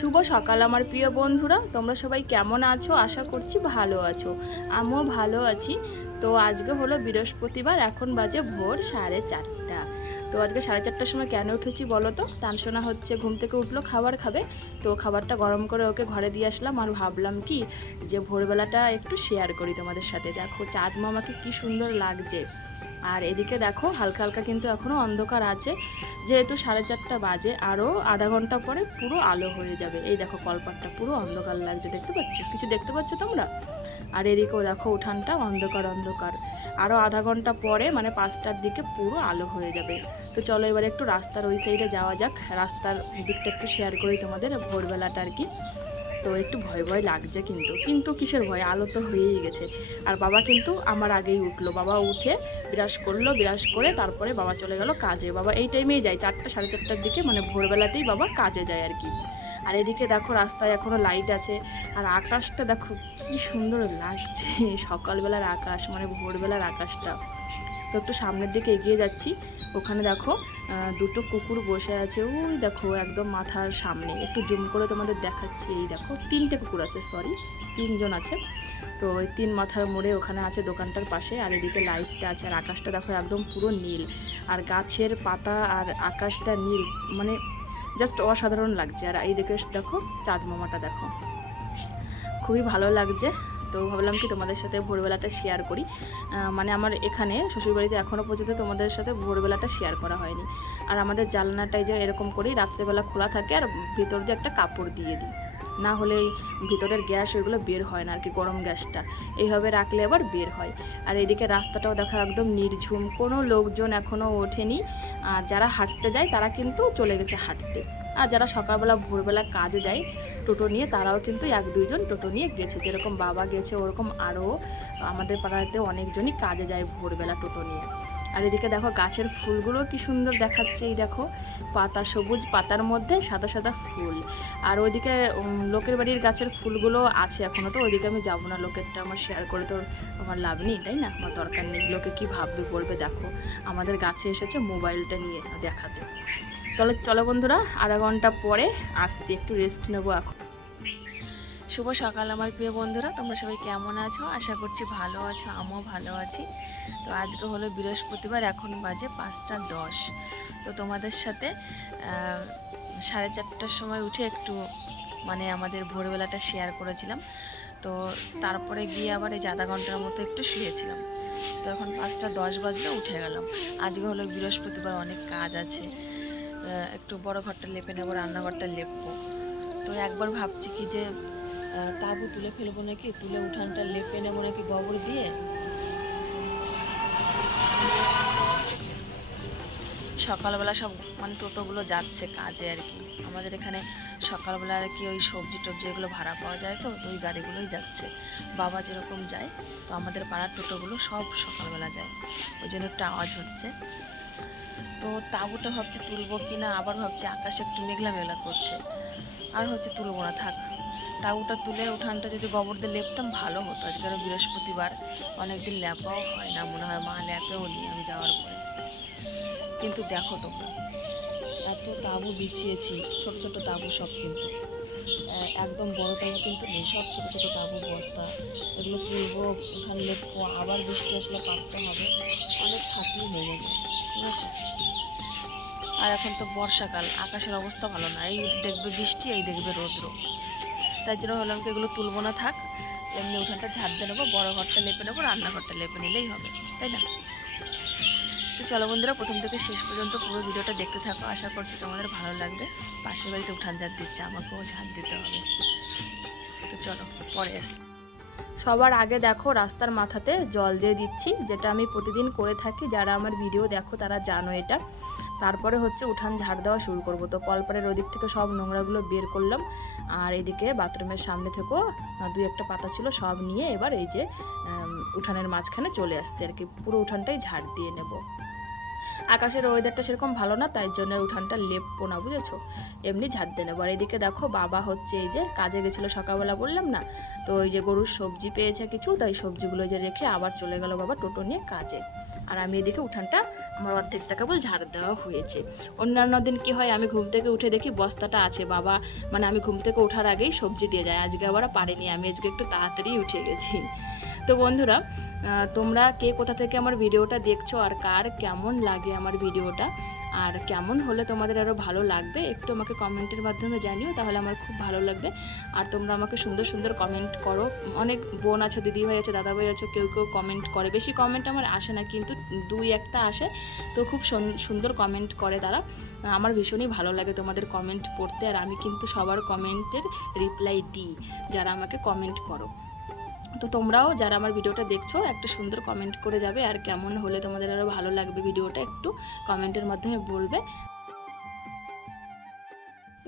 শুভ সকাল আমার প্রিয় বন্ধুরা, তোমরা সবাই কেমন আছো? আশা করছি ভালো আছো। আমিও ভালো আছি। তো আজকে হলো বৃহস্পতিবার, এখন বাজে ভোর 4:30। তো আজকে 4:30টার সময় কেন উঠেছি বলো তো? তানসোনা হচ্ছে ঘুম থেকে উঠলো, খাবার খাবে। তো খাবারটা গরম করে ওকে ঘরে দিয়ে আসলাম, আর ভাবলাম কি যে ভোরবেলাটা একটু শেয়ার করি তোমাদের সাথে। দেখো চাঁদ মামাকে কি সুন্দর লাগছে। আর এদিকে দেখো হালকা হালকা কিন্তু এখনও অন্ধকার আছে, যেহেতু 4:30 বাজে, আরও আধা ঘন্টা পরে পুরো আলো হয়ে যাবে। এই দেখো কলপাটটা পুরো অন্ধকার লাগছে, দেখতে পাচ্ছ? কিছু দেখতে পাচ্ছ তোমরা? আর এদিকেও দেখো উঠানটা অন্ধকার অন্ধকার। আরও আধা ঘন্টা পরে মানে 5টার দিকে পুরো আলো হয়ে যাবে। তো চলো এবার একটু রাস্তার ওই সাইডে যাওয়া যাক, রাস্তার দিকটা একটু শেয়ার করি তোমাদের, ভোরবেলাটা আর কি। তো একটু ভয় ভয় লাগছে, কিন্তু কিসের ভয়, আলো তো হয়েই গেছে। আর বাবা কিন্তু আমার আগেই উঠলো, বাবা উঠে ব্রাশ করলো, ব্রাশ করে তারপরে বাবা চলে গেল কাজে। বাবা এই টাইমেই যায়, 4টা 4:30টার দিকে, মানে ভোরবেলাতেই বাবা কাজে যায় আর কি। আর এদিকে দেখো রাস্তায় এখনও লাইট আছে, আর আকাশটা দেখো কি সুন্দর লাগছে। সকালবেলার আকাশ মানে ভোরবেলার আকাশটা। তো একটু সামনের দিকে এগিয়ে যাচ্ছি, ওখানে দেখো দুটো কুকুর বসে আছে, ওই দেখো একদম মাথার সামনে। একটু জুম করে তোমাদের দেখাচ্ছি, এই দেখো 3টে কুকুর আছে, সরি 3জন আছে। তো ওই 3 মাথার মোড়ে ওখানে আছে দোকানটার পাশে। আর এদিকে লাইটটা আছে, আর আকাশটা দেখো একদম পুরো নীল, আর গাছের পাতা আর আকাশটা নীল, মানে জাস্ট অসাধারণ লাগছে। আর এই দিকে দেখো চাঁদ মামাটা দেখো, খুবই ভালো লাগছে। তো ভাবলাম কি তোমাদের সাথে ভোরবেলাটা শেয়ার করি। মানে আমার এখানে শ্বশুরবাড়িতে এখনও পর্যন্ত তোমাদের সাথে ভোরবেলাটা শেয়ার করা হয়নি। আর আমাদের জানলাটাই যে এরকম করেই রাত্রেবেলা খোলা থাকে, আর ভিতর দিয়ে একটা কাপড় দিয়ে দিই, না হলে এই ভিতরের গ্যাস ওইগুলো বের হয় না আর কি, গরম গ্যাসটা এইভাবে রাখলে আবার বের হয়। আর এদিকে রাস্তাটাও দেখা একদম নির্ঝুম, কোনো লোকজন এখনও ওঠেনি। আর যারা হাঁটতে যায় তারা কিন্তু চলে গেছে হাঁটতে, আর যারা সকালবেলা ভোরবেলা কাজে যায় টোটো নিয়ে, তারাও কিন্তু 1-2জন টোটো নিয়ে গেছে। যেরকম বাবা গেছে ওরকম আরও আমাদের পাড়াতে অনেকজনই কাজে যায় ভোরবেলা টোটো নিয়ে। আর এদিকে দেখো গাছের ফুলগুলো কি সুন্দর দেখাচ্ছে, এই দেখো পাতা, সবুজ পাতার মধ্যে সাদা সাদা ফুল। আর ওইদিকে লোকের বাড়ির গাছের ফুলগুলো আছে এখনও, তো ওইদিকে আমি যাবো না, লোকেরটা আমার শেয়ার করে তো আমার লাভ নেই, তাই না? আমার দরকার নেই, লোকে কি ভাববে বলবে, দেখো আমাদের গাছে এসেছে মোবাইলটা নিয়ে দেখাতে। তাহলে চলো বন্ধুরা, আধা ঘন্টা পরে আসছি, একটু রেস্ট নেবো এখন। শুভ সকাল আমার প্রিয় বন্ধুরা, তোমরা সবাই কেমন আছো? আশা করছি ভালো আছো, আমিও ভালো আছি। তো আজকে হলো বৃহস্পতিবার, এখন বাজে 5টা 10। তো তোমাদের সাথে 4:30টার সময় উঠে একটু মানে আমাদের ভোরবেলাটা শেয়ার করেছিলাম। তো তারপরে গিয়ে আবার এই আধা ঘন্টার মতো একটু শুয়েছিলাম। তো এখন 5টা 10 বাজলে উঠে গেলাম। আজকে হলো বৃহস্পতিবার, অনেক কাজ আছে। একটু বড় ঘরটা লেপে নেবো, রান্নাঘরটা লেপবো। তো একবার ভাবছি কি যে তাঁবু তুলে ফেলবো নাকি, তুলে উঠানটা লেপে নেবো নাকি গোবর দিয়ে। সকালবেলা সব মানে টোটোগুলো যাচ্ছে কাজে আর কি, আমাদের এখানে সকালবেলা আর কি ওই সবজি টবজি এগুলো ভাড়া পাওয়া যায়, তো ওই গাড়িগুলোই যাচ্ছে। বাবা যেরকম যায়, তো আমাদের পাড়ার টোটোগুলো সব সকালবেলা যায়, ওই জন্য একটু আওয়াজ হচ্ছে। তো তাঁবুটা ভাবছি তুলবো কি না, আবার ভাবছি আকাশে একটু মেঘলা মেঘলা করছে, আর হচ্ছে তুলবো না, থাক। তাঁবুটা তুলে উঠানটা যদি গোবর দিয়ে লেপতাম ভালো হতো। আজকের বৃহস্পতিবার, অনেকদিন লেপাও হয় না মনে হয়, মা লেপেও নি আমি যাওয়ার পরে। কিন্তু দেখো তোমরা, এত তাঁবু বিছিয়েছি, ছোট ছোট তাঁবু সব, কিন্তু একদম বড় তাঁবু কিন্তু নেই, সব ছোটো ছোটো তাঁবু বস্তা। এগুলো তুলবো, উঠান লেপবো, আবার বৃষ্টি আসলে কাটতে হবে, অনেক থাকলেই ভেঙে যায়, ঠিক আছে? আর এখন তো বর্ষাকাল, আকাশের অবস্থা ভালো না, এই দেখবে বৃষ্টি, এই দেখবে রৌদ্র। তাই জন্য হলাম কি এগুলো তুলবো না, থাক। এমনি উঠানটা ঝাড় দিয়ে নেবো, বড়ো ঘরটা লেপে নেবো, রান্নাঘরটা লেপে নিলেই হবে, তাই না? তো চলো বন্ধুরা, প্রথম থেকে শেষ পর্যন্ত পুরো ভিডিওটা দেখতে থাকো, আশা করছি তোমাদের ভালো লাগবে। পাশের বাড়িতে উঠান ঝাড় দিচ্ছে, আমাকেও ঝাড় দিতে হবে। তো চলো পরে আসি। সবার আগে দেখো রাস্তার মাথাতে জল দিয়ে দিচ্ছি, যেটা আমি প্রতিদিন করে থাকি, যারা আমার ভিডিও দেখো তারা জানো এটা। তারপরে হচ্ছে উঠান ঝাড় দেওয়া শুরু করব। তো কলপাড়ের ওদিক থেকে সব নোংরাগুলো বের করলাম, আর এদিকে বাথরুমের সামনে থেকেও 2-1টা পাতা ছিল, সব নিয়ে এবার এই যে উঠানের মাঝখানে চলে আসছে আর কি, পুরো উঠানটাই ঝাড় দিয়ে নেব। আকাশের ওয়েদারটা সেরকম ভালো না, তাই জন্য উঠানটা লেপবো না, বুঝেছো, এমনি ঝাড় দিয়ে নেবো। আর এদিকে দেখো বাবা হচ্ছে এই যে কাজে গেছিলো সকালবেলা, বললাম না, তো ওই যে গরুর সবজি পেয়েছে কিছু, তাই সবজিগুলো যে রেখে আবার চলে গেল বাবা টোটো নিয়ে কাজে। আর আমি এদিকে উঠানটা আমার অর্ধেকটা কেবল ঝাড় দেওয়া হয়েছে। অন্যান্য দিন কি হয়, আমি ঘুম থেকে উঠে দেখি বস্তাটা আছে, বাবা মানে আমি ঘুম থেকে ওঠার আগেই সবজি দিয়ে যায়। আজকে আবার পারিনি, আমি আজকে একটু তাড়াতাড়ি উঠে গেছি। তো বন্ধুরা, তোমরা কে কোথা থেকে আমার ভিডিওটা দেখছো আর কার কেমন লাগে আমার ভিডিওটা, আর কেমন হলে তোমাদের আরও ভালো লাগবে একটু আমাকে কমেন্টের মাধ্যমে জানিও, তাহলে আমার খুব ভালো লাগবে। আর তোমরা আমাকে সুন্দর সুন্দর কমেন্ট করো। অনেক বোন আছে, দিদিভাই আছে, দাদাভাই আছে, কেউ কেউ কমেন্ট করে। বেশি কমেন্ট আমার আসে না, কিন্তু 2-1টা আসে, তো খুব সুন্দর কমেন্ট করে তারা। আমার ভীষণই ভালো লাগে তোমাদের কমেন্ট পড়তে। আর আমি কিন্তু সবার কমেন্টের রিপ্লাই দিই যারা আমাকে কমেন্ট করো। তো তোমরাও যারা আমার ভিডিওটা দেখছো একটা সুন্দর কমেন্ট করে যাবে, আর কেমন হলে তোমাদের আরও ভালো লাগবে ভিডিওটা একটু কমেন্টের মাধ্যমে বলবে।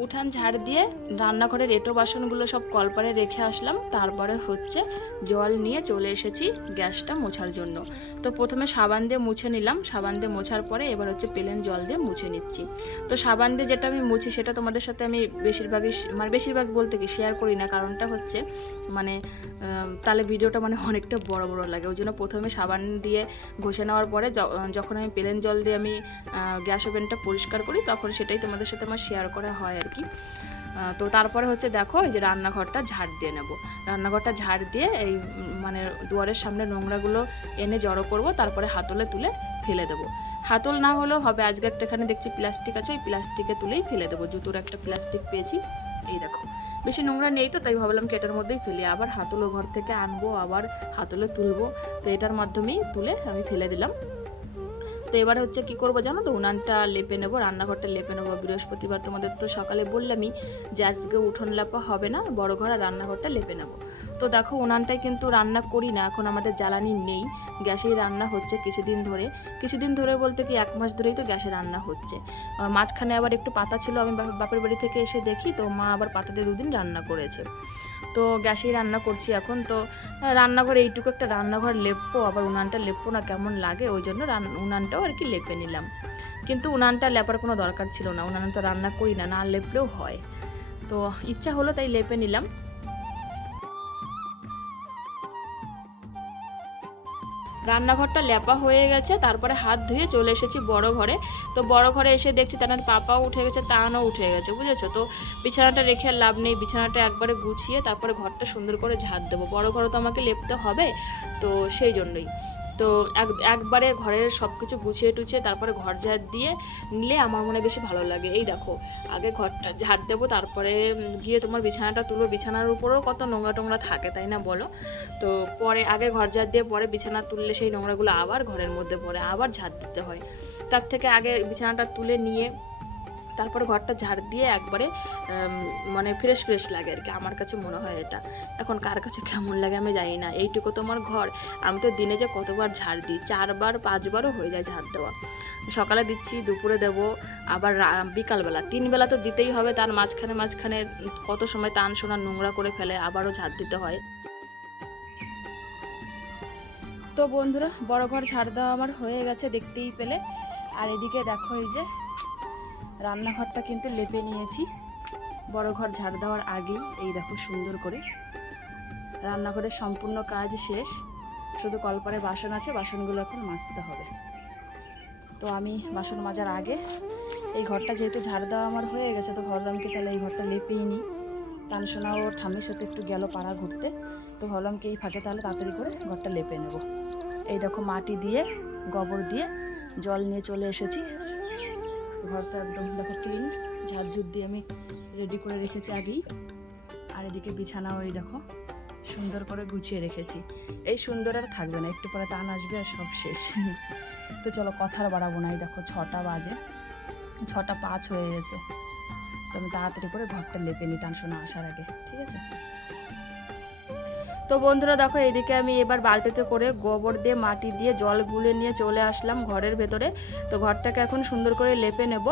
উঠান ঝাড় দিয়ে রান্নাঘরের এঁটো বাসনগুলো সব কলপারে রেখে আসলাম। তারপরে হচ্ছে জল নিয়ে চলে এসেছি গ্যাসটা মোছার জন্য। তো প্রথমে সাবান দিয়ে মুছে নিলাম, সাবান দিয়ে মোছার পরে এবার হচ্ছে প্লেন জল দিয়ে মুছে নিচ্ছি। তো সাবান দিয়ে যেটা আমি মুছি সেটা তোমাদের সাথে আমি বেশিরভাগ বলতে কি শেয়ার করি না, কারণটা হচ্ছে মানে তাহলে ভিডিওটা মানে অনেকটা বড় বড় লাগে। ওই জন্য প্রথমে সাবান দিয়ে ঘষে নেওয়ার পরে যখন আমি প্লেন জল দিয়ে আমি গ্যাস ওভেনটা পরিষ্কার করি, তখন সেটাই তোমাদের সাথে আমার শেয়ার করা হয় আর কি। তো তারপরে হচ্ছে দেখো এই যে রান্নাঘরটা ঝাড় দিয়ে নেব। রান্নাঘরটা ঝাড় দিয়ে এই মানে দুয়ারের সামনে নোংরাগুলো এনে জড়ো করব, তারপরে হাতলে তুলে ফেলে দেবো। হাতল না হলেও হবে, আজকে একটা এখানে দেখছি প্লাস্টিক আছে, ওই প্লাস্টিকে তুলেই ফেলে দেবো। জুতোর একটা প্লাস্টিক পেয়েছি, এই দেখো বেশি নোংরা নেই, তো তাই ভাবলাম কি এটার মধ্যেই ফেলি। আবার হাতলও ঘর থেকে আনবো, আবার হাতলে তুলবো, তো এটার মাধ্যমেই তুলে আমি ফেলে দিলাম। তো এবার হচ্ছে কি করব জানো তো, উনানটা লেপে নেবো, রান্নাঘরটা লেপে নেবো। বৃহস্পতিবার তোমাদের তো সকালে বললামই যে আজকে উঠোন লেপা হবে না, বড় ঘর আর রান্নাঘরটা লেপে নেবো। তো দেখো উনানটাই কিন্তু রান্না করি না এখন, আমাদের জ্বালানি নেই, গ্যাসেই রান্না হচ্ছে কিছুদিন ধরে বলতে কি 1 মাস ধরেই তো গ্যাসে রান্না হচ্ছে। মাঝখানে আবার একটু পাতা ছিল, আমি বাপের বাড়ি থেকে এসে দেখি তো মা আবার পাতা দিয়ে 2 দিন রান্না করেছে। তো গ্যাসেই রান্না করছি এখন। তো রান্নাঘরে এইটুকু একটা রান্নাঘর লেপবো, আবার উনানটা লেপবো না কেমন লাগে, ওই জন্য উনানটাও আর কি লেপে নিলাম। কিন্তু উনানটা লেপার কোনো দরকার ছিল না, উনানে তো রান্না করি না, না লেপলেও হয়, তো ইচ্ছা হলো তাই লেপে নিলাম। রান্নাঘরটা লেপা হয়ে গেছে, তারপরে হাত ধুয়ে চলে এসেছি বড় ঘরে। তো বড় ঘরে এসে দেখছি তানার পাপাও উঠে গেছে, তানও উঠে গেছে, বুঝেছো। তো বিছানাটা রেখে আর লাভ নেই, বিছানাটা একবারে গুছিয়ে তারপরে ঘরটা সুন্দর করে ঝাড় দেবো। বড় ঘরে তো আমাকে লেপতে হবে, তো সেই জন্যই তো একবারে ঘরের সব কিছু গুছিয়ে টুছিয়ে তারপরে ঘর ঝাড় দিয়ে নিলে আমার মনে বেশি ভালো লাগে। এই দেখো আগে ঘরটা ঝাড় দেবো, তারপরে গিয়ে তোমার বিছানাটা তুলবো। বিছানার উপরেও কত নোংরা টোংরা থাকে, তাই না বলো। তো পরে আগে ঘর ঝাড় দিয়ে পরে বিছানা তুললে সেই নোংরাগুলো আবার ঘরের মধ্যে পড়ে, আবার ঝাড় দিতে হয়। তার থেকে আগে বিছানাটা তুলে নিয়ে তারপরে ঘরটা ঝাড় দিয়ে একবারে মানে ফ্রেশ লাগে আর কি, আমার কাছে মনে হয় এটা। এখন কার কাছে কেমন লাগে আমি জানি না। এইটুকু তোমার ঘর, আমি তো দিনে যে কতবার ঝাড় দিই, 4-5বারও হয়ে যায় ঝাড় দেওয়া। সকালে দিচ্ছি, দুপুরে দেবো, আবার বিকালবেলা, 3 বেলা তো দিতেই হবে। তার মাঝখানে কত সময় টান সোনা নোংরা করে ফেলে, আবারও ঝাড় দিতে হয়। তো বন্ধুরা, বড় ঘর ঝাড় দেওয়া আমার হয়ে গেছে দেখতেই পেলে। আর এদিকে দেখো এই যে রান্নাঘরটা কিন্তু লেপে নিয়েছি বড় ঘর ঝাড় দেওয়ার আগেই। এই দেখো সুন্দর করে রান্নাঘরের সম্পূর্ণ কাজ শেষ, শুধু কলপারে বাসন আছে, বাসনগুলো এখন মাজতে হবে। তো আমি বাসন মাজার আগে এই ঘরটা যেহেতু ঝাড় দেওয়া আমার হয়ে গেছে, তো ভাবলাম কি তাহলে এই ঘরটা লেপেই নিই। তানসোনা ওর ঠাম্মির সাথে একটু গেল পাড়া ঘুরতে, তো ভাবলাম কি এই ফাঁকে তাহলে তাড়াতাড়ি করে ঘরটা লেপে নেব। এই দেখো মাটি দিয়ে গোবর দিয়ে জল নিয়ে চলে এসেছি। ঘরটা একদম দেখো ক্লিন, ঝাড়ঝুট দিয়ে আমি রেডি করে রেখেছি আগেই। আর এদিকে বিছানাও এই দেখো সুন্দর করে গুছিয়ে রেখেছি। এই সুন্দর আর থাকবে না, একটু পরে টান আসবে আর সব শেষ। তো চলো কথা আর বাড়াবো না, এই দেখো 6টা বাজে, 6টা 5 হয়ে গেছে। তো আমি তাড়াতাড়ি করে ঘরটা লেপে নিই তানসোনা আসার আগে, ঠিক আছে। তো তো বন্ধুরা দেখো, এইদিকে আমি এবার বালতিতে করে গোবর দিয়ে মাটি দিয়ে জল গুলে নিয়ে চলে আসলাম ঘরের ভেতরে। তো ঘরটাকে এখন সুন্দর করে লেপে নেব।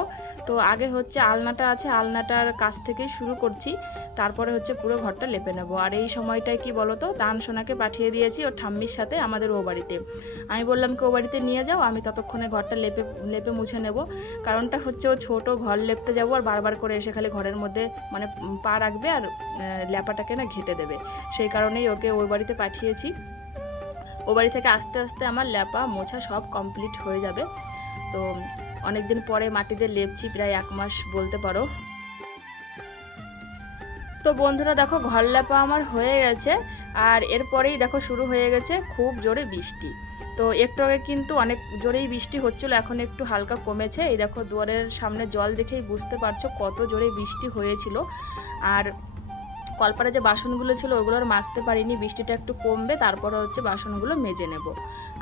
তো আগে হচ্ছে আলনাটা আছে, আলনাটার কাছ থেকেই শুরু করছি, তারপরে হচ্ছে পুরো ঘরটা লেপে নেব। আর এই সময়টায় কি বলো তো, তান সোনাকে পাঠিয়ে দিয়েছি ওর ঠাম্মির সাথে আমাদের ও বাড়িতে। আমি বললাম কি ও বাড়িতে নিয়ে যাও, আমি ততক্ষণে ঘরটা লেপে মুছে নেব। কারণটা হচ্ছে ও ছোট, ঘর লেপতে যাবো আর বারবার করে এসে খালি ঘরের মধ্যে মানে পা রাখবে আর ল্যাপাটাকে না ঘেঁটে দেবে। সেই কারণেই ওকে ওই বাড়িতে পাঠিয়েছি। ও বাড়ি থেকে আস্তে আস্তে আমার ল্যাপা মোছা সব কমপ্লিট হয়ে যাবে। তো অনেক দিন পরে মাটিতে লেপছি, প্রায় 1 মাস বলতে পারো। তো বন্ধুরা দেখো, ঘর ল্যাপা আমার হয়ে গেছে। আর এরপরেই দেখো শুরু হয়ে গেছে খুব জোরে বৃষ্টি। তো একটু আগে কিন্তু অনেক জোরেই বৃষ্টি হচ্ছিল, এখন একটু হালকা কমেছে। এই দেখো দুয়ারের সামনে জল দেখেই বুঝতে পারছো কত জোরে বৃষ্টি হয়েছিল। আর কলপারে যে বাসনগুলো ছিল ওগুলো আর মাজতে পারিনি, বৃষ্টিটা একটু কমবে তারপরে হচ্ছে বাসনগুলো মেজে নেব।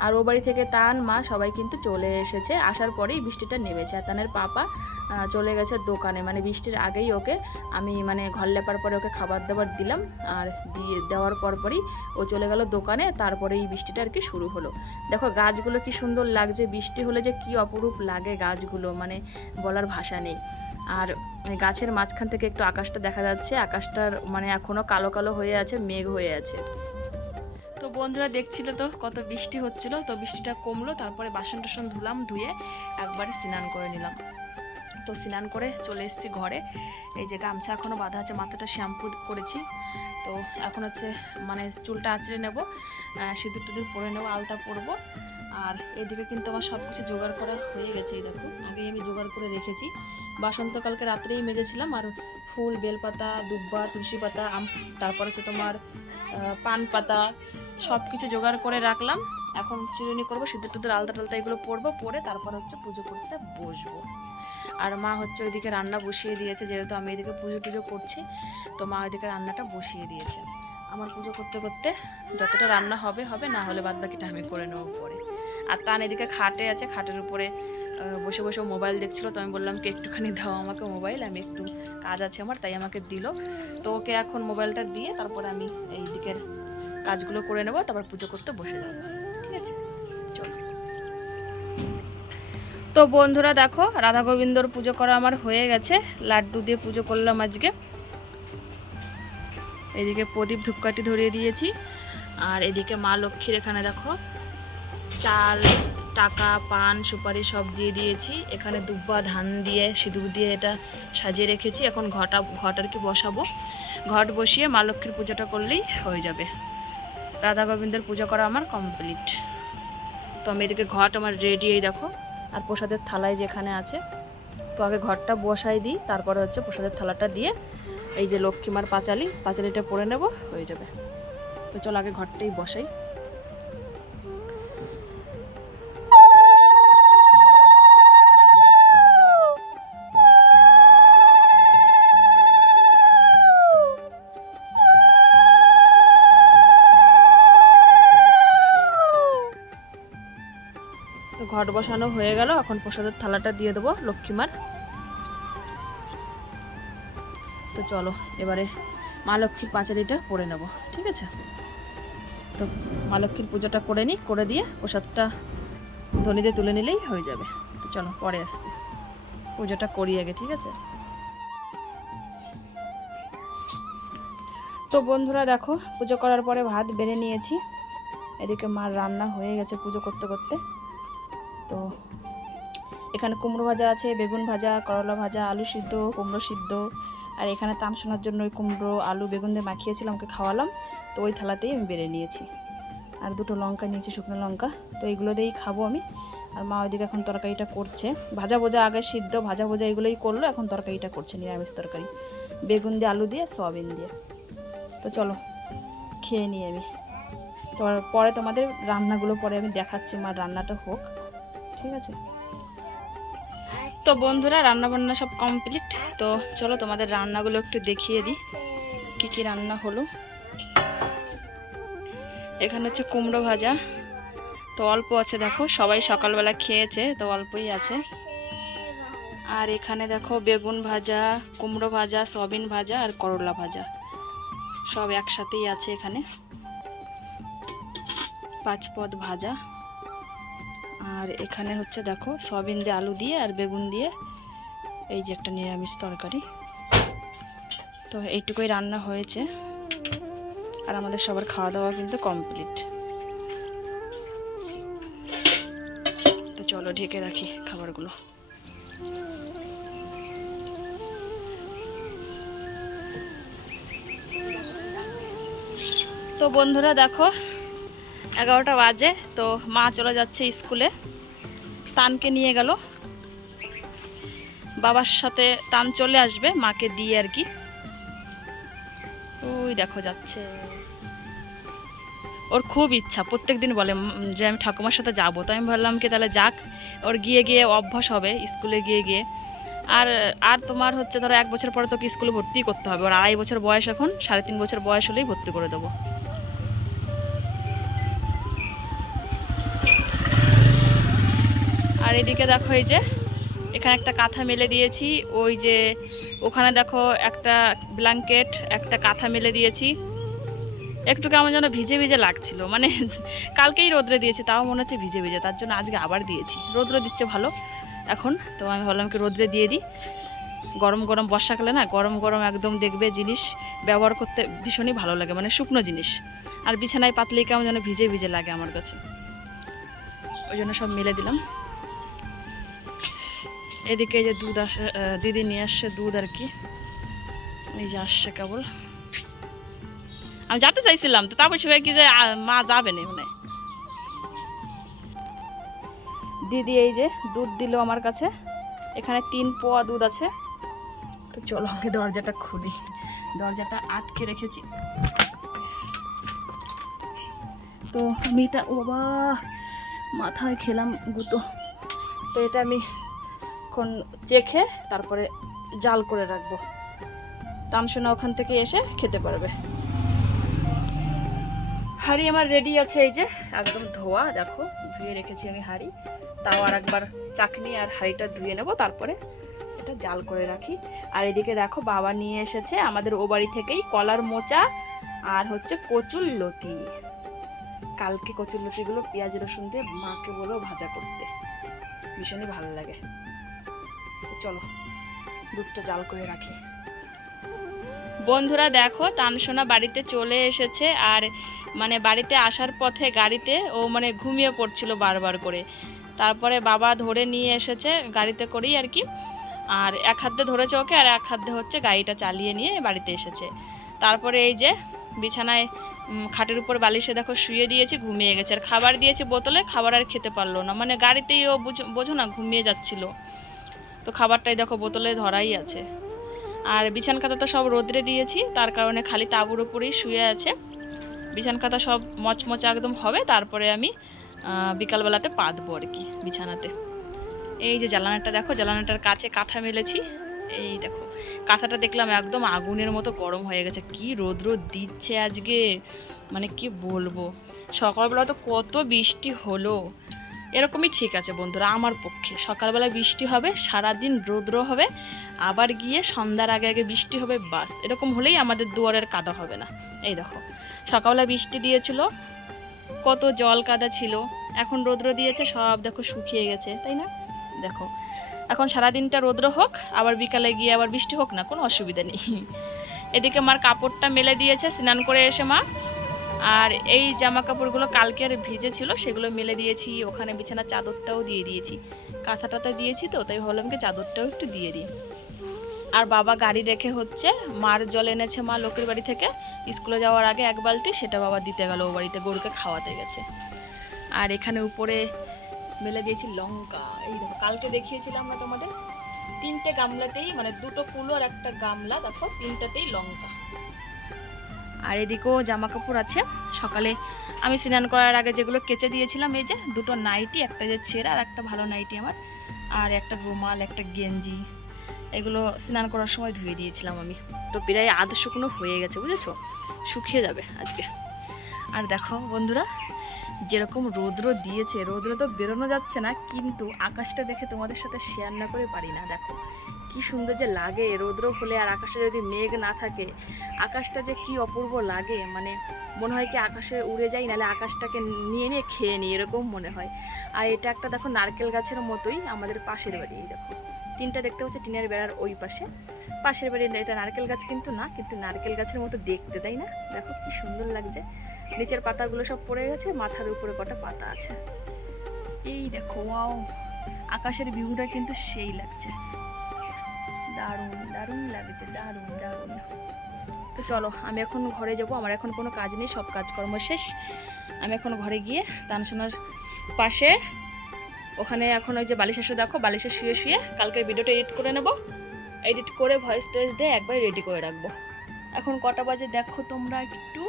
আর ও বাড়ি থেকে তান মা সবাই কিন্তু চলে এসেছে, আসার পরেই বৃষ্টিটা নেমেছে। আর তানের পাপা চলে গেছে দোকানে, মানে বৃষ্টির আগেই ওকে আমি মানে ঘর লেপার পরে ওকে খাবার দাবার দিলাম। আর দেওয়ার পরপরই ও চলে গেল দোকানে, তারপরে এই বৃষ্টিটা আর কি শুরু হলো। দেখো গাছগুলো কি সুন্দর লাগছে, বৃষ্টি হলে যে কি অপরূপ লাগে গাছগুলো, মানে বলার ভাষা নেই। আর গাছের মাঝখান থেকে একটু আকাশটা দেখা যাচ্ছে, আকাশটার মানে এখনও কালো কালো হয়ে আছে, মেঘ হয়ে আছে। তো বন্ধুরা দেখছিল তো কত বৃষ্টি হচ্ছিল, তো বৃষ্টিটা কমলো, তারপরে বাসন টাসন ধুলাম, ধুয়ে একবারে স্নান করে নিলাম। তো স্নান করে চলে এসেছি ঘরে। এই যে গামছা এখনও বাঁধা আছে, মাথাটা শ্যাম্পু করেছি। তো এখন হচ্ছে মানে চুলটা আঁচড়ে নেব, সিঁদুর টিঁদুর পরে নেবো, আলতা পরবো। আর এদিকে কিন্তু আমার সব কিছু জোগাড় করা হয়ে গেছে। এই দেখো আগেই আমি জোগাড় করে রেখেছি। বাসন তো কালকে রাত্রেই মেজেছিলাম। আর ফুল, বেলপাতা, দুব্বা, তুলসী পাতা, তারপর হচ্ছে তোমার পান পাতা, সব কিছু জোগাড় করে রাখলাম। এখন চিরুনি করবো, সিঁদুর টিঁদুর আলতা টালতা এগুলো পরবো, পরে তারপর হচ্ছে পুজো করতে বসবো। আর মা হচ্ছে ওইদিকে রান্না বসিয়ে দিয়েছে, যেহেতু আমি এদিকে পুজো টুজো করছি, তো মা ওইদিকে রান্নাটা বসিয়ে দিয়েছে। আমার পুজো করতে করতে যতটা রান্না হবে হবে, না হলে বাদ বাকিটা আমি করে নেবো পরে। আর তান এদিকে খাটে আছে, খাটের উপরে বসে বসে মোবাইল দেখছিল। তো আমি বললাম কি একটুখানি দাও আমাকে মোবাইল, আমি একটু কাজ আছে আমার, তাই আমাকে দিল। তো ওকে এখন মোবাইলটা দিয়ে তারপরে আমি এই দিকের কাজগুলো করে নেবো, তারপর পুজো করতে বসে যাবো। ঠিক আছে, চলো। তো বন্ধুরা দেখো, রাধা গোবিন্দর পুজো করা আমার হয়ে গেছে, লাড্ডু দিয়ে পুজো করলাম আজকে। এদিকে প্রদীপ ধূপকাঠি ধরিয়ে দিয়েছি। আর এদিকে মা লক্ষ্মীর এখানে দেখো চাল, টাকা, পান, সুপারি সব দিয়ে দিয়েছি। এখানে দুব্বা, ধান দিয়ে, সিঁদুর দিয়ে এটা সাজিয়ে রেখেছি। এখন ঘট আর কি বসাবো, ঘট বসিয়ে মা লক্ষ্মীর পুজোটা করলেই হয়ে যাবে। রাধা গোবিন্দের পুজো করা আমার কমপ্লিট। তো আমি এদিকে ঘট আমার রেডি, এই দেখো। আর প্রসাদের থালায় যেখানে আছে, তো আগে ঘরটা বসাই দিই, তারপরে হচ্ছে প্রসাদের থালাটা দিয়ে এই যে লক্ষ্মীমার পাঁচালিটা পরে নেব, হয়ে যাবে। তো চলো আগে ঘরটাই বসাই। তো ঘট বসানো হয়ে গেল, এখন প্রসাদের থালাটা দিয়ে দেবো লক্ষ্মীমার। তো চলো এবারে মা লক্ষ্মীর পাঁচালিটা পরে নেব, ঠিক আছে। তো মা লক্ষ্মীর পুজোটা করে নিই, করে দিয়ে প্রসাদটা ধনিতে তুলে নিলেই হয়ে যাবে। তো চলো পরে আসছি, পুজোটা করি আগে, ঠিক আছে। তো বন্ধুরা দেখো, পুজো করার পরে ভাত বেড়ে নিয়েছি। এদিকে মার রান্না হয়ে গেছে পুজো করতে করতে। তো এখানে কুমড়ো ভাজা আছে, বেগুন ভাজা, করলা ভাজা, আলু সিদ্ধ, কুমড়ো সিদ্ধ। আর এখানে তান শোনার জন্য ওই কুমড়ো আলু বেগুন দিয়ে মাখিয়েছিলাম, ওকে খাওয়ালাম। তো ওই থালাতেই আমি বেড়ে নিয়েছি। আর 2টো লঙ্কা নিয়েছি, শুকনো লঙ্কা। তো এইগুলো দিয়েই খাবো আমি। আর মা ওইদিকে এখন তরকারিটা করছে, ভাজা ভোজা আগে সিদ্ধ, ভাজা ভোজা এগুলোই করলো, এখন তরকারিটা করছে নিরামিষ তরকারি, বেগুন দিয়ে, আলু দিয়ে, সয়াবিন দিয়ে। তো চলো খেয়ে নিই আমি। তো পরে তোমাদের রান্নাগুলো পরে আমি দেখাচ্ছি, মার রান্নাটা হোক, ঠিক আছে। তো বন্ধুরা রান্নাবান্না সব কমপ্লিট। তো চলো তোমাদের রান্নাগুলো একটু দেখিয়ে দিই, কী কী রান্না হলো। এখানে হচ্ছে কুমড়ো ভাজা, তো অল্প আছে, দেখো সবাই সকালবেলা খেয়েছে, তো অল্পই আছে। আর এখানে দেখো বেগুন ভাজা, কুমড়ো ভাজা, সয়াবিন ভাজা আর করলা ভাজা, সব একসাথেই আছে এখানে। 5 পদ ভাজা, আর এখানে হচ্ছে দেখো সয়াবিন দিয়ে আলু দিয়ে আর বেগুন দিয়ে এই যে একটা নিরামিষ তরকারি। তো এইটুকুই রান্না হয়েছে, আর আমাদের সবার খাওয়া দাওয়া কিন্তু কমপ্লিট। তো চলো ঢেকে রাখি খাবারগুলো। তো বন্ধুরা দেখো 11টা বাজে, তো মা চলে যাচ্ছে স্কুলে, তানকে নিয়ে গেল। বাবার সাথে তান চলে আসবে মাকে দিয়ে আর কি। ওই দেখো যাচ্ছে, ওর খুব ইচ্ছা, প্রত্যেক দিন বলে যে আমি ঠাকুমার সাথে যাবো। তো আমি ভাবলাম কি তাহলে যাক, ওর গিয়ে গিয়ে অভ্যাস হবে স্কুলে গিয়ে গিয়ে। আর আর তোমার হচ্ছে ধরো 1 বছর পরে তোকে স্কুলে ভর্তি করতে হবে, ওর 2.5 বছর বয়স, এখন 3.5 বছর বয়স হলেই ভর্তি করে দেবো। আর এদিকে দেখো এই যে এখানে একটা কাঁথা মেলে দিয়েছি, ওই যে ওখানে দেখো একটা ব্ল্যাঙ্কেট, একটা কাঁথা মেলে দিয়েছি। একটু কেমন যেন ভিজে ভিজে লাগছিল, মানে কালকেই রোদ্রে দিয়েছি তাও মনে হচ্ছে ভিজে ভিজে, তার জন্য আজকে আবার দিয়েছি। রোদ্রে দিচ্ছে ভালো এখন, তো আমি ভাবলাম কি রোদ্রে দিয়ে দিই। গরম গরম বর্ষাকালে না গরম গরম একদম দেখবে জিনিস ব্যবহার করতে ভীষণই ভালো লাগে, মানে শুকনো জিনিস। আর বিছানায় পাতলেই কেমন যেন ভিজে ভিজে লাগে আমার কাছে, ওই জন্য সব মেলে দিলাম। এদিকে এই যে দুধ আসে, দিদি নিয়ে আসছে দুধ আর কি, এই যে আসছে কেবল। আমি যেতে চাইছিলাম, তো তারপর সবাই কি যে মা যাবে না মনে। দিদি এই যে দুধ দিল আমার কাছে, এখানে 3 পোয়া দুধ আছে। তো চলো আমি দরজাটা খুলি, দরজাটা আটকে রেখেছি। তো আমি এটা, ও বাবা মাথায় খেলাম গুঁতো। তো এটা আমি এখন চেখে তারপরে জাল করে রাখবো, তামসোনা ওখান থেকে এসে খেতে পারবে। হাঁড়ি আমার রেডি আছে, এই যে একদম ধোয়া, দেখো ধুয়ে রেখেছি আমি হাঁড়ি। তাও আর একবার চাকনি আর হাঁড়িটা ধুয়ে নেব, তারপরে এটা জাল করে রাখি। আর এদিকে দেখো বাবা নিয়ে এসেছে আমাদের ও বাড়ি থেকেই কলার মোচা আর হচ্ছে কচুর লতি। কালকে কচুর লতিগুলো পেঁয়াজ রসুন দিয়ে মাকে বলো ভাজা করতে, ভীষণই ভালো লাগে। তো চলো দুধটা জাল করে রাখি। বন্ধুরা দেখো তানসোনা বাড়িতে চলে এসেছে, আর মানে বাড়িতে আসার পথে গাড়িতে ও মানে ঘুমিয়ে পড়ছিল বারবার করে। তারপরে বাবা ধরে নিয়ে এসেছে গাড়িতে করেই আর কি, আর এক হাতে ধরেছে ওকে, আর এক হাতে হচ্ছে গাড়িটা চালিয়ে নিয়ে বাড়িতে এসেছে। তারপরে এই যে বিছানায় খাটের উপর বালিশে দেখো শুয়ে দিয়েছি, ঘুমিয়ে গেছে। আর খাবার দিয়েছি বোতলে, খাবার আর খেতে পারলো না, মানে গাড়িতেই ও বোঝো না ঘুমিয়ে যাচ্ছিল। তো খাবারটাই দেখো বোতলে ধরাই আছে। আর বিছান কাঁথা তো সব রোদ্রে দিয়েছি, তার কারণে খালি তাঁবুর উপরেই শুয়ে আছে। বিছান কাঁথা সব মচমচে একদম হবে, তারপরে আমি বিকালবেলাতে পাতবো আর কি বিছানাতে। এই যে জ্বালানাটা দেখো, জ্বালানাটার কাছে কাঁথা মেলেছি। এই দেখো কাঁথাটা দেখলাম একদম আগুনের মতো গরম হয়ে গেছে, কি রোদ দিচ্ছে আজকে, মানে কি বলবো। সকালবেলা তো কত বৃষ্টি হলো, এরকমই ঠিক আছে বন্ধুরা আমার পক্ষে। সকালবেলা বৃষ্টি হবে, সারাদিন রৌদ্র হবে, আবার গিয়ে সন্ধ্যার আগে আগে বৃষ্টি হবে, বাস এরকম হলেই আমাদের দুয়ারের কাদা হবে না। এই দেখো সকালবেলা বৃষ্টি দিয়েছিল, কত জল কাদা ছিল, এখন রৌদ্র দিয়েছে, সব দেখো শুকিয়ে গেছে, তাই না? দেখো এখন সারাদিনটা রৌদ্র হোক, আবার বিকালে গিয়ে আবার বৃষ্টি হোক না, কোনো অসুবিধা নেই। এদিকে মার কাপড়টা মেলে দিয়েছে স্নান করে এসে মা, আর এই জামা কাপড়গুলো কালকে আর ভিজে ছিল সেগুলো মেলে দিয়েছি। ওখানে বিছানার চাদরটাও দিয়ে দিয়েছি, কাঁথাটাতে দিয়েছি, তো তাই ভাবলাম কি চাদরটাও একটু দিয়ে দিই। আর বাবা গাড়ি রেখে হচ্ছে মার জল এনেছে মা লোকের বাড়ি থেকে, স্কুলে যাওয়ার আগে 1 বালতি, সেটা বাবা দিতে গেল ও বাড়িতে, গরুকে খাওয়াতে গেছে। আর এখানে উপরে মেলে দিয়েছি লঙ্কা, এই দেখো কালকে দেখিয়েছিলাম না তোমাদের, 3টে গামলাতেই, মানে 2টো কুলো আর একটা গামলা, দেখো 3টাতেই লঙ্কা। আর এদিকেও জামা কাপড় আছে, সকালে আমি স্নান করার আগে যেগুলো কেচে দিয়েছিলাম, এই যে 2টো নাইটি, একটা যে ছেঁড়া আর একটা ভালো নাইটি আমার, আর একটা রুমাল, একটা গেঞ্জি, এগুলো স্নান করার সময় ধুয়ে দিয়েছিলাম আমি। তো প্রায় আধ শুকনো হয়ে গেছে, বুঝেছো, শুকিয়ে যাবে আজকে। আর দেখো বন্ধুরা যেরকম রৌদ্র দিয়েছে, রৌদ্র তো বেরোনো যাচ্ছে না, কিন্তু আকাশটা দেখে তোমাদের সাথে শেয়ার না করে পারি না। দেখো কি সুন্দর যে লাগে রৌদ্র হলে, আর আকাশে যদি মেঘ না থাকে আকাশটা যে কি অপূর্ব লাগে, মানে মনে হয় কি আকাশে উড়ে যাই, নাহলে আকাশটাকে নিয়ে নিয়ে খেয়ে নিই এরকম মনে হয়। আর এটা একটা দেখো নারকেল গাছের মতোই আমাদের পাশের বাড়ি, দেখো তিনটা দেখতে পাচ্ছি টিনের বেড়ার ওই পাশে পাশের বাড়ি। এটা নারকেল গাছ কিন্তু না, কিন্তু নারকেল গাছের মতো দেখতে, তাই না? দেখো কি সুন্দর লাগছে, নিচের পাতাগুলো সব পড়ে গেছে, মাথার উপরে কটা পাতা আছে। এই দেখো ওয়াও, আকাশের ভিউটা কিন্তু সেই লাগছে, দারুণ দারুণ লাগছে, দারুণ দারুণ। তো চলো আমি এখন ঘরে যাব, আমার এখন কোনো কাজ নেই, সব কাজকর্ম শেষ। আমি এখন ঘরে গিয়ে তানসোনার পাশে ওখানে এখন ওই যে বালিশ এসে দেখো, বালিশে শুয়ে শুয়ে কালকের ভিডিওটা এডিট করে নেব, এডিট করে ভয়েস টয়েস দিয়ে একবার রেডি করে রাখবো। এখন কটা বাজে দেখো তোমরা একটু,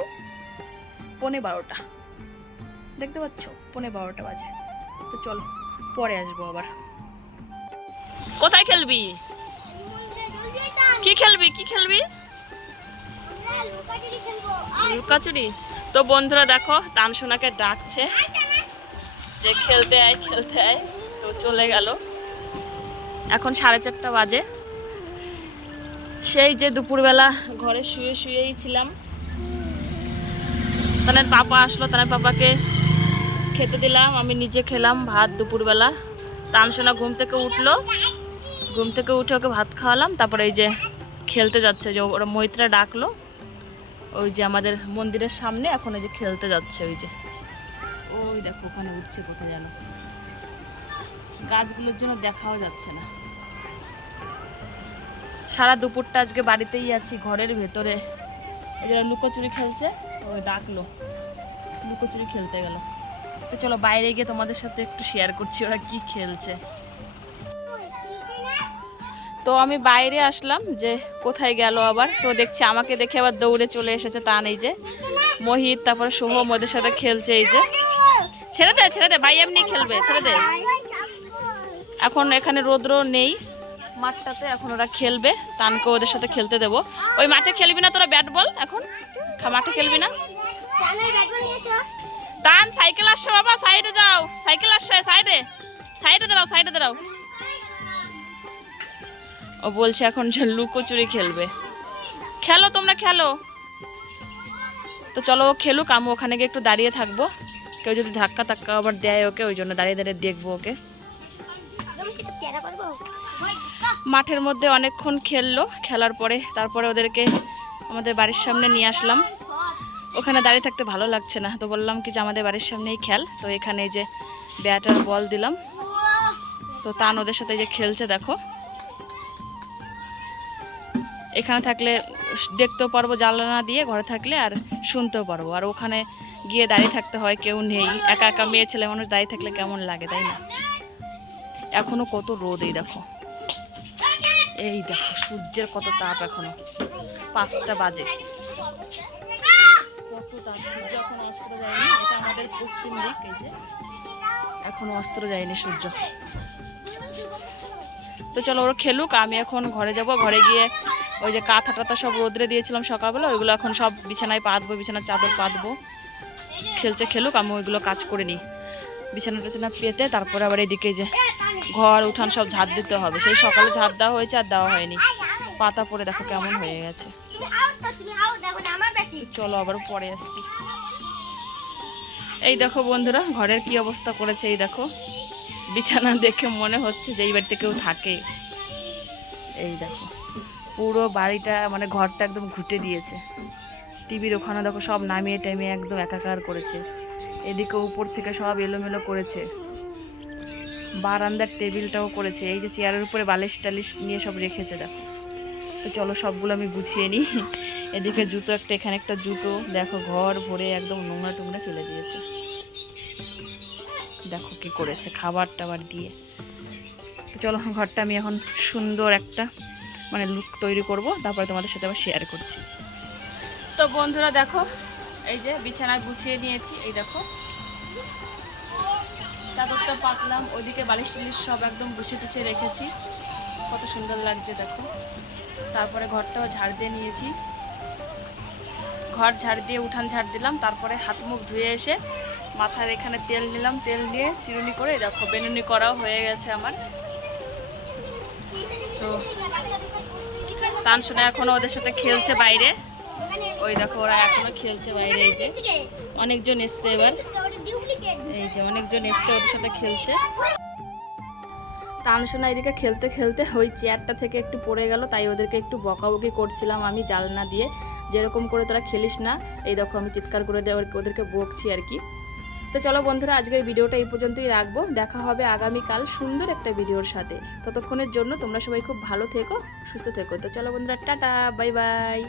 11:15 দেখতে পাচ্ছ, 11:15 বাজে। তো চলো পরে আসবো আবার। কোথায় খেলবি? কি খেলবি? কি খেলবি? লুকাচুরি। তো বন্ধুরা দেখো তানসোনাকে ডাকছে যে খেলতে আয় খেলতে আয়, তো চলে গেল। এখন 4:30 বাজে। সেই যে দুপুরবেলা ঘরে শুয়ে শুয়েই ছিলাম, তানের পাপা আসলো, তানের পাপাকে খেতে দিলাম, আমি নিজে খেলাম ভাত দুপুরবেলা। তানসোনা ঘুম থেকে উঠলো, ঘুম থেকে উঠে ওকে ভাত খাওয়ালাম, তারপরে এই যে খেলতে যাচ্ছে, যে ওরা মৈত্রা ডাকলো ওই যে আমাদের মন্দিরের সামনে, এখন এই যে খেলতে যাচ্ছে। ওই যে ওই দেখো ওখানে উঠছে, কোথায় যেন, গাছগুলোর জন্য দেখাও যাচ্ছে না। সারা দুপুরটা আজকে বাড়িতেই আছি, ঘরের ভেতরে। এই যে লুকোচুরি খেলছে, ওই ডাকলো, লুকোচুরি খেলতে গেল। তো চলো বাইরে গিয়ে তোমাদের সাথে একটু শেয়ার করছি ওরা কি খেলছে। তো আমি বাইরে আসলাম, যে কোথায় গেল আবার, তো দেখছি আমাকে দেখে আবার দৌড়ে চলে এসেছে তান। এই যে মোহিত, তারপরে সোহম ওদের সাথে খেলছে। এই যে ছেড়ে দে ছেড়ে দে, ভাই এমনি খেলবে, ছেড়ে দে। এখন এখানে রৌদ্র নেই মাঠটাতে, এখন ওরা খেলবে, তানকে ওদের সাথে খেলতে দেবো। ওই মাঠে খেলবি না তোরা ব্যাট বল, এখন মাঠে খেলবি না। তান সাইকেল আসছে বাবা, সাইডে যাও, সাইকেল আসছে, সাইডে সাইডে দাঁড়াও, সাইডে দাঁড়াও। ও বলছে এখন যে লুকোচুরি খেলবে, খেলো তোমরা খেলো। তো চলো ও খেলুক, আমি ওখানে গিয়ে একটু দাঁড়িয়ে থাকবো, কেউ যদি ধাক্কা টাক্কা আবার দেয় ওকে, ওই জন্য দাঁড়িয়ে দাঁড়িয়ে দেখবো ওকে। মাঠের মধ্যে অনেকক্ষণ খেললো, খেলার পরে তারপরে ওদেরকে আমাদের বাড়ির সামনে নিয়ে আসলাম। ওখানে দাঁড়িয়ে থাকতে ভালো লাগছে না, তো বললাম কি যে আমাদের বাড়ির সামনেই খেল। তো এখানে এই যে ব্যাট আর বল দিলাম, তো তান ওদের সাথে যে খেলছে দেখো। এখানে থাকলে দেখতেও পারবো জানলা দিয়ে, ঘরে থাকলে আর শুনতেও পারবো, আর ওখানে গিয়ে দাঁড়িয়ে থাকতে হয়, কেউ নেই, একা একা মেয়ে ছেলে মানুষ দাঁড়িয়ে থাকলে কেমন লাগে, তাই না? এখনো কত রোদ, এই দেখো, এই দেখো সূর্যের কত তাপ, এখনো 5টা বাজে, কত তাপ, সূর্য এখনো অস্ত্র যায়নি। এটা আমাদের পশ্চিম দিক, এই যে এখনো অস্ত্র যায়নি সূর্য। তো চলো ওরা খেলুক, আমি এখন ঘরে যাব, ঘরে গিয়ে ওই যে কাঁথা টাথা সব রোদ্রে দিয়েছিলাম সকালবেলা, ওইগুলো এখন সব বিছানায় পাতবো, বিছানার চাদর পাতবো। খেলছে খেলুক, আমি ওইগুলো কাজ করে নিই, বিছানা টিছানা পেতে। তারপরে আবার এদিকে যে ঘর উঠান সব ঝাড় দিতে হবে, সেই সকালে ঝাড় দেওয়া হয়েছে আর দেওয়া হয়নি, পাতা পরে দেখো কেমন হয়ে গেছে। চলো আবার পরে আসছি। এই দেখো বন্ধুরা ঘরের কি অবস্থা করেছে, এই দেখো বিছানা দেখে মনে হচ্ছে যে এই বাড়িতে কেউ থাকে। এই দেখো পুরো বাড়িটা, মানে ঘরটা একদম ঘুটে দিয়েছে। টিভির ওখানে দেখো সব নামিয়ে টামিয়ে একদম একাকার করেছে, এদিকে উপর থেকে সব এলোমেলো করেছে, বারান্দার টেবিলটাও করেছে, এই যে চেয়ারের উপরে বালিশ টালিশ নিয়ে সব রেখেছে দেখো। তো চলো সবগুলো আমি গুছিয়ে নিই। এদিকে জুতো একটা, এখানে একটা জুতো, দেখো ঘর ভরে একদম নোংরা টোংরা ফেলে দিয়েছে। দেখো কি করেছে খাবার টাবার দিয়ে। তো চলো ঘরটা আমি এখন সুন্দর একটা মানে লুক তৈরি করব, তারপরে তোমাদের সাথে আবার শেয়ার করছি। তো বন্ধুরা দেখো এই যে বিছানা গুছিয়ে নিয়েছি, এই দেখো চাদরটা পাতলাম, ওইদিকে বালিশ টালিশ সব একদম গুছিয়ে টুছিয়ে রেখেছি, কত সুন্দর লাগছে দেখো। তারপরে ঘরটাও ঝাড় দিয়ে নিয়েছি, ঘর ঝাড় দিয়ে উঠান ঝাড় দিলাম, তারপরে হাত মুখ ধুয়ে এসে মাথার এখানে তেল নিলাম, তেল নিয়ে চিরুনি করে দেখো বেনুনি করাও হয়ে গেছে আমার। তো তানসোনা এখনো ওদের সাথে খেলছে বাইরে। ওই দেখো ওরা এখনো খেলছে বাইরে। এই যে অনেকজন এসছে এবার, এই যে অনেকজন এসছে ওদের সাথে খেলছে। তানসোনা এদিকে খেলতে খেলতে ওই চেয়ারটা থেকে একটু পড়ে গেল, তাই ওদেরকে একটু বকাবকি করছিলাম আমি জালনা দিয়ে, যেরকম করে তোরা খেলিস না। এই দেখো আমি চিৎকার করে ওদেরকে বকছি আর কি। তো চলো বন্ধুরা, আজকের ভিডিওটা এই পর্যন্তই রাখবো। দেখা হবে আগামীকাল সুন্দর একটা ভিডিওর সাথে। ততক্ষণের জন্য তোমরা সবাই খুব ভালো থেকো, সুস্থ থেকো। তো চলো বন্ধুরা, টাটা, বাই বাই।